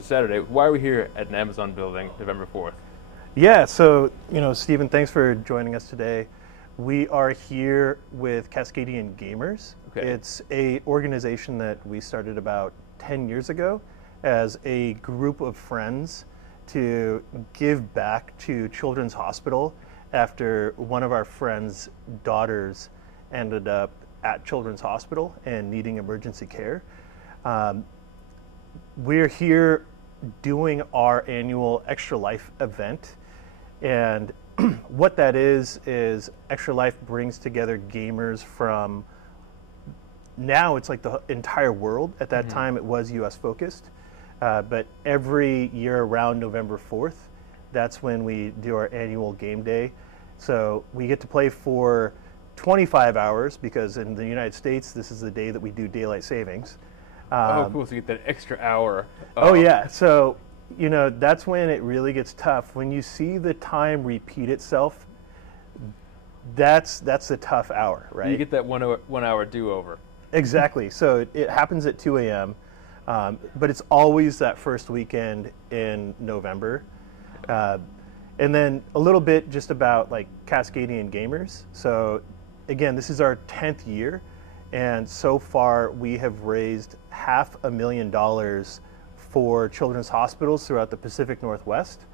Saturday. Why are we here at an Amazon building, November 4th? Yeah, so, Stephen, thanks for joining us today. We are here with Cascadian Gamers. Okay. It's a organization that we started about 10 years ago as a group of friends to give back to Children's Hospital after one of our friends' daughters ended up at Children's Hospital and needing emergency care. We're here doing our annual Extra Life event, and what that is Extra Life brings together gamers from, now it's like the entire world. At that time it was US focused, but every year around November 4th, that's when we do our annual game day. So we get to play for 25 hours because in the United States this is the day that we do daylight savings. Oh, cool, so you get that extra hour. Oh yeah, so that's when it really gets tough. When you see the time repeat itself, that's the tough hour, right? You get that 1 hour do-over. Exactly. So it happens at 2 a.m., but it's always that first weekend in November. And then a little bit just about like Cascadian Gamers. So again, this is our 10th year, and so far we have raised $500,000 for children's hospitals throughout the Pacific Northwest.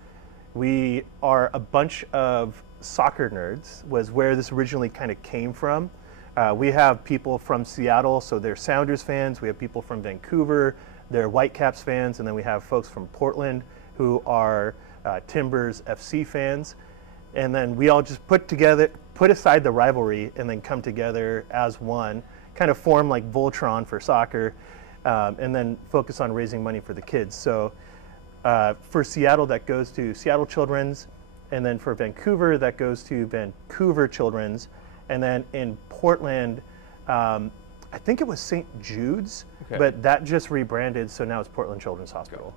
We are a bunch of soccer nerds, was where this originally kind of came from. We have people from Seattle, so they're Sounders fans. We have people from Vancouver, they're Whitecaps fans, and then we have folks from Portland who are Timbers FC fans. And then we all just put aside the rivalry and then come together as one, kind of form like Voltron for soccer, and then focus on raising money for the kids. So for Seattle, that goes to Seattle Children's, and then for Vancouver, that goes to Vancouver Children's, and then in Portland, I think it was St. Jude's, Okay. but that just rebranded, so now it's Portland Children's Hospital.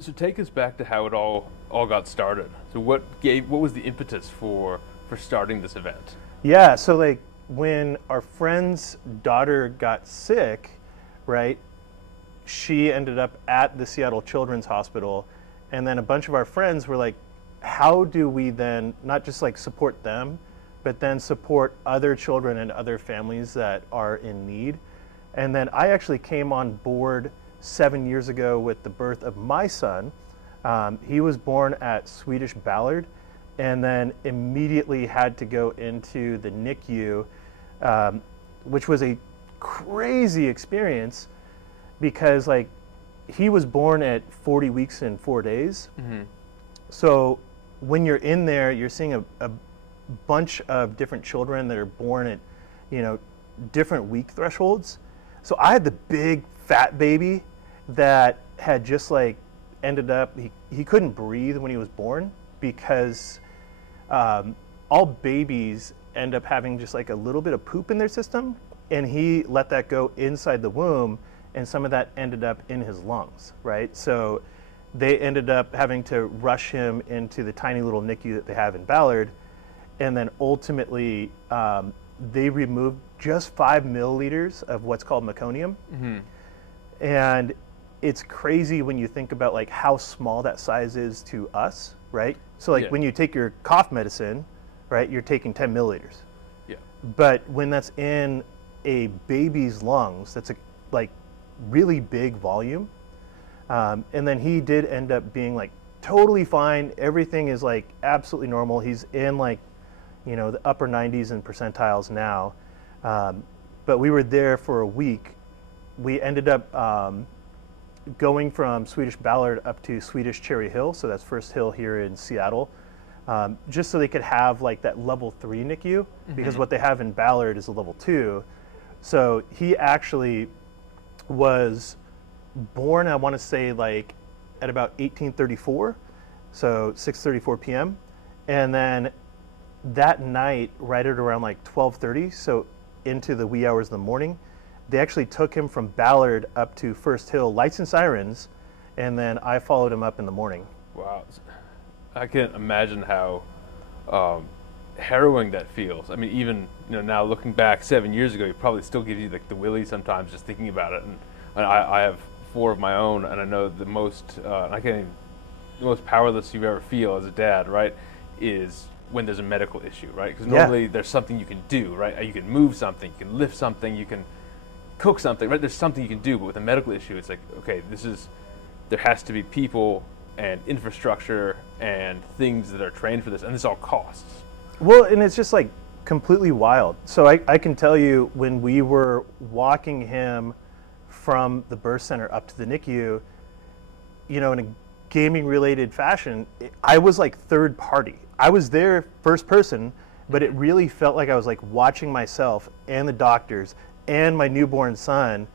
So take us back to how it all got started. So what was the impetus for starting this event? Yeah, so like when our friend's daughter got sick, right, she ended up at the Seattle Children's Hospital, and then a bunch of our friends were like, how do we then not just like support them, but then support other children and other families that are in need? And then I actually came on board 7 years ago with the birth of my son. He was born at Swedish Ballard, and then immediately had to go into the NICU, which was a crazy experience because like he was born at 40 weeks and 4 days. So when you're in there, you're seeing a bunch of different children that are born at different week thresholds. So I had the big fat baby that had just like ended up, he couldn't breathe when he was born because all babies end up having just like a little bit of poop in their system, and he let that go inside the womb, and some of that ended up in his lungs, right? So they ended up having to rush him into the tiny little NICU that they have in Ballard, and then ultimately they removed just 5 milliliters of what's called meconium. And it's crazy when you think about like how small that size is to us, right? So like when you take your cough medicine, right, you're taking 10 milliliters. Yeah. But when that's in a baby's lungs, that's a like really big volume. And then he did end up being like totally fine. Everything is like absolutely normal. He's in like, the upper 90s and percentiles now. But we were there for a week. We ended up going from Swedish Ballard up to Swedish Cherry Hill, so that's First Hill here in Seattle, just so they could have like that level 3 NICU, because what they have in Ballard is a level 2. So he actually was born, I want to say like at about 1834, so 6:34 p.m. And then that night, right at around like 12:30, so into the wee hours of the morning, they actually took him from Ballard up to First Hill, lights and sirens, and then I followed him up in the morning. Wow. I can't imagine how harrowing that feels. I mean, even now looking back 7 years ago, it probably still gives you like the willies sometimes just thinking about it. And I have 4 of my own, and I know the most I can't even, the most powerless you ever feel as a dad, right, is when there's a medical issue, right? Because normally there's something you can do, right? You can move something, you can lift something, you can cook something, right? There's something you can do, but with a medical issue, it's like, okay, there has to be people and infrastructure and things that are trained for this, and this all costs. Well, and it's just like completely wild. So I can tell you, when we were walking him from the birth center up to the NICU, in a gaming related fashion, I was like third party. I was there first person, but it really felt like I was like watching myself and the doctors and my newborn son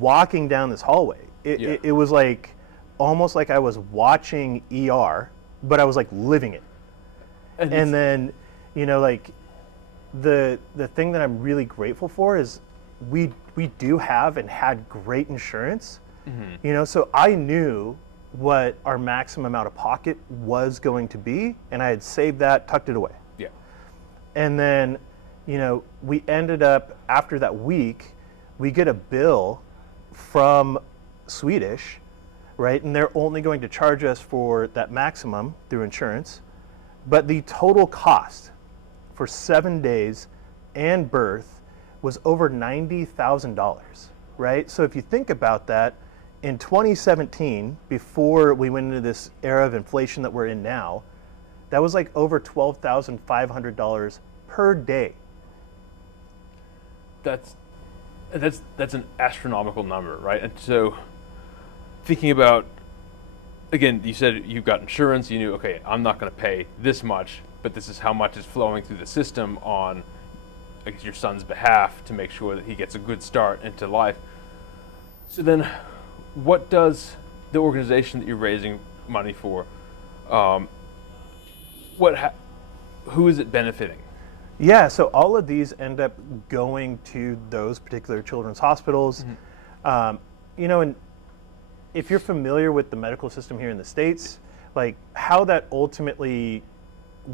walking down this hallway. It was like almost like I was watching ER, but I was like living it. And then, like the thing that I'm really grateful for is we do have and had great insurance. So I knew what our maximum out of pocket was going to be, and I had saved that, tucked it away. Yeah. And then, we ended up, after that week, we get a bill from Swedish, right? And they're only going to charge us for that maximum through insurance. But the total cost for 7 days and birth was over $90,000, right? So if you think about that, in 2017, before we went into this era of inflation that we're in now, that was like over $12,500 per day. That's an astronomical number, right? And so thinking about, again, you said you've got insurance, you knew, okay, I'm not going to pay this much, but this is how much is flowing through the system on, I guess, your son's behalf to make sure that he gets a good start into life. So then what does the organization that you're raising money for, who is it benefiting? Yeah, so all of these end up going to those particular children's hospitals. And if you're familiar with the medical system here in the States, like how that ultimately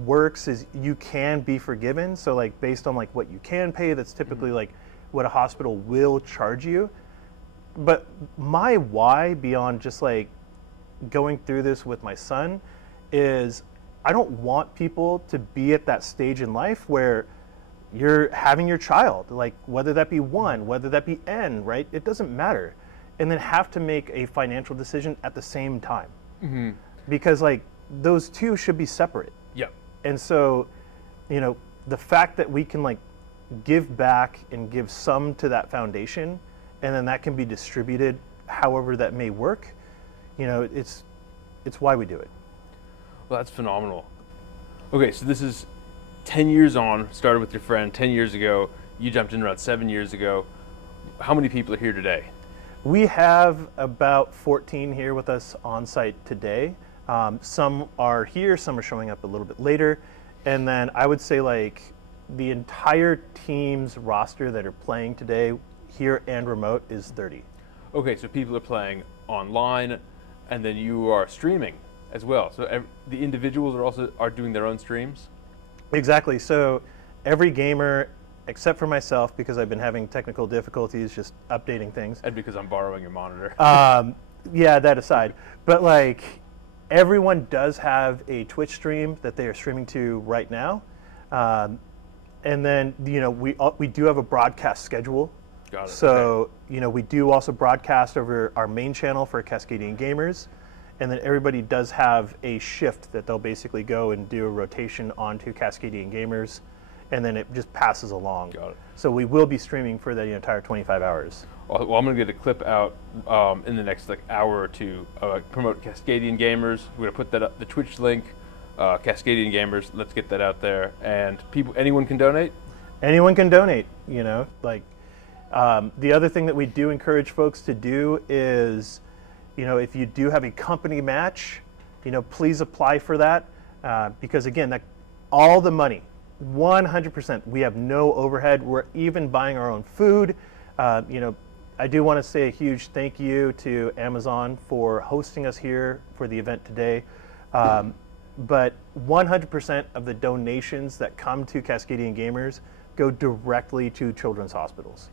works is you can be forgiven. So like based on like what you can pay, that's typically like what a hospital will charge you. But my why beyond just like going through this with my son is I don't want people to be at that stage in life where you're having your child, like whether that be 1, whether that be N, right? It doesn't matter. And then have to make a financial decision at the same time. Because like those two should be separate. Yeah. And so, the fact that we can like give back and give some to that foundation, and then that can be distributed however that may work, it's why we do it. Well, that's phenomenal. Okay, so this is 10 years on, started with your friend 10 years ago. You jumped in around 7 years ago. How many people are here today? We have about 14 here with us on site today. Some are here, some are showing up a little bit later. And then I would say like the entire team's roster that are playing today, here and remote, is 30. Okay, so people are playing online, and then you are streaming as well. So the individuals are doing their own streams? Exactly. So every gamer, except for myself, because I've been having technical difficulties just updating things. And because I'm borrowing your monitor. Yeah, that aside. But like everyone does have a Twitch stream that they are streaming to right now. And then, we do have a broadcast schedule. Got it. So, we do also broadcast over our main channel for Cascadian gamers. And then everybody does have a shift that they'll basically go and do a rotation onto Cascadian gamers, and then it just passes along. Got it. So we will be streaming for the entire 25 hours. Well, I'm going to get a clip out in the next hour or two. Promote Cascadian gamers. We're going to put that up, the Twitch link, Cascadian gamers. Let's get that out there. And anyone can donate? Anyone can donate. The other thing that we do encourage folks to do is, if you do have a company match, please apply for that, because again, that all the money, 100%, we have no overhead. We're even buying our own food. I do want to say a huge thank you to Amazon for hosting us here for the event today. But 100% of the donations that come to Cascadian Gamers go directly to children's hospitals.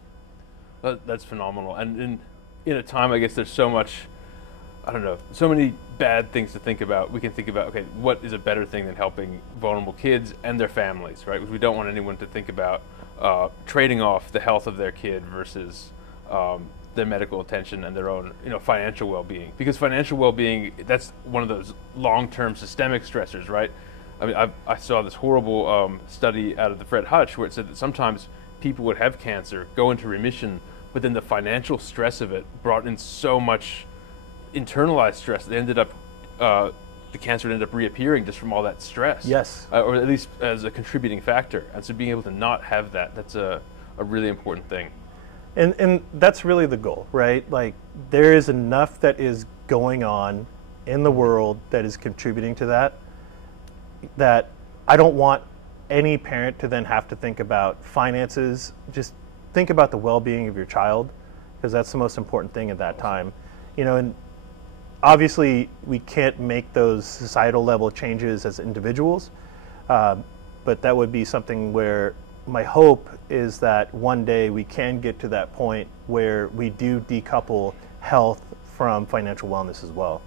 That's phenomenal. And in a time, I guess there's so much, I don't know, so many bad things to think about. We can think about, okay, what is a better thing than helping vulnerable kids and their families, right? Because we don't want anyone to think about trading off the health of their kid versus their medical attention and their own, financial well-being. Because financial well-being, that's one of those long-term systemic stressors, right? I mean, I saw this horrible study out of the Fred Hutch where it said that sometimes people would have cancer, go into remission, but then the financial stress of it brought in so much internalized stress. They ended up, the cancer ended up reappearing just from all that stress. Yes. Or at least as a contributing factor. And so being able to not have that, that's a really important thing. And that's really the goal, right? Like, there is enough that is going on in the world that is contributing to that I don't want any parent to then have to think about finances. Just think about the well-being of your child, because that's the most important thing at that time. And obviously we can't make those societal level changes as individuals, but that would be something where my hope is that one day we can get to that point where we do decouple health from financial wellness as well.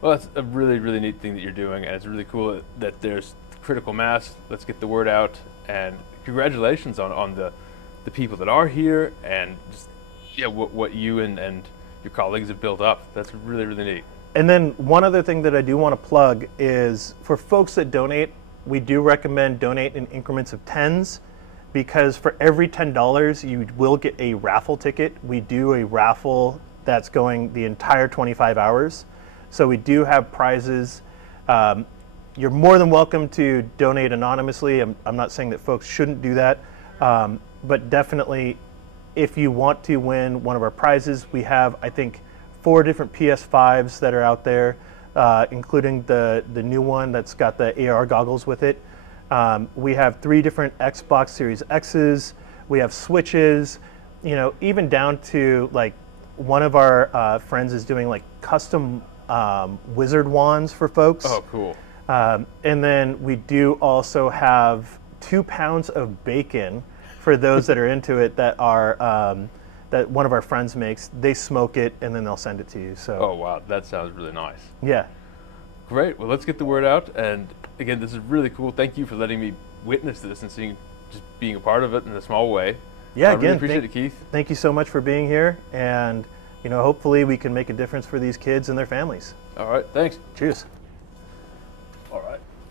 Well, that's a really, really neat thing that you're doing, and it's really cool that there's critical mass. Let's get the word out, and congratulations on the people that are here, and just what you and your colleagues have built up. That's really, really neat. And then one other thing that I do want to plug is for folks that donate, we do recommend donate in increments of tens, because for every $10 you will get a raffle ticket. We do a raffle that's going the entire 25 hours. So we do have prizes. You're more than welcome to donate anonymously. I'm not saying that folks shouldn't do that, but definitely if you want to win one of our prizes, we have, I think, 4 different PS5s that are out there, including the new one that's got the AR goggles with it. We have 3 different Xbox Series X's. We have Switches, even down to like one of our friends is doing like custom wizard wands for folks. Oh, cool. And then we do also have 2 pounds of bacon for those that are into it, that are that one of our friends makes. They smoke it and then they'll send it to you. So. Oh wow, that sounds really nice. Yeah. Great. Well, let's get the word out. And again, this is really cool. Thank you for letting me witness this and just being a part of it in a small way. Yeah. I again, really appreciate it, Keith. Thank you so much for being here, and hopefully we can make a difference for these kids and their families. All right. Thanks. Cheers.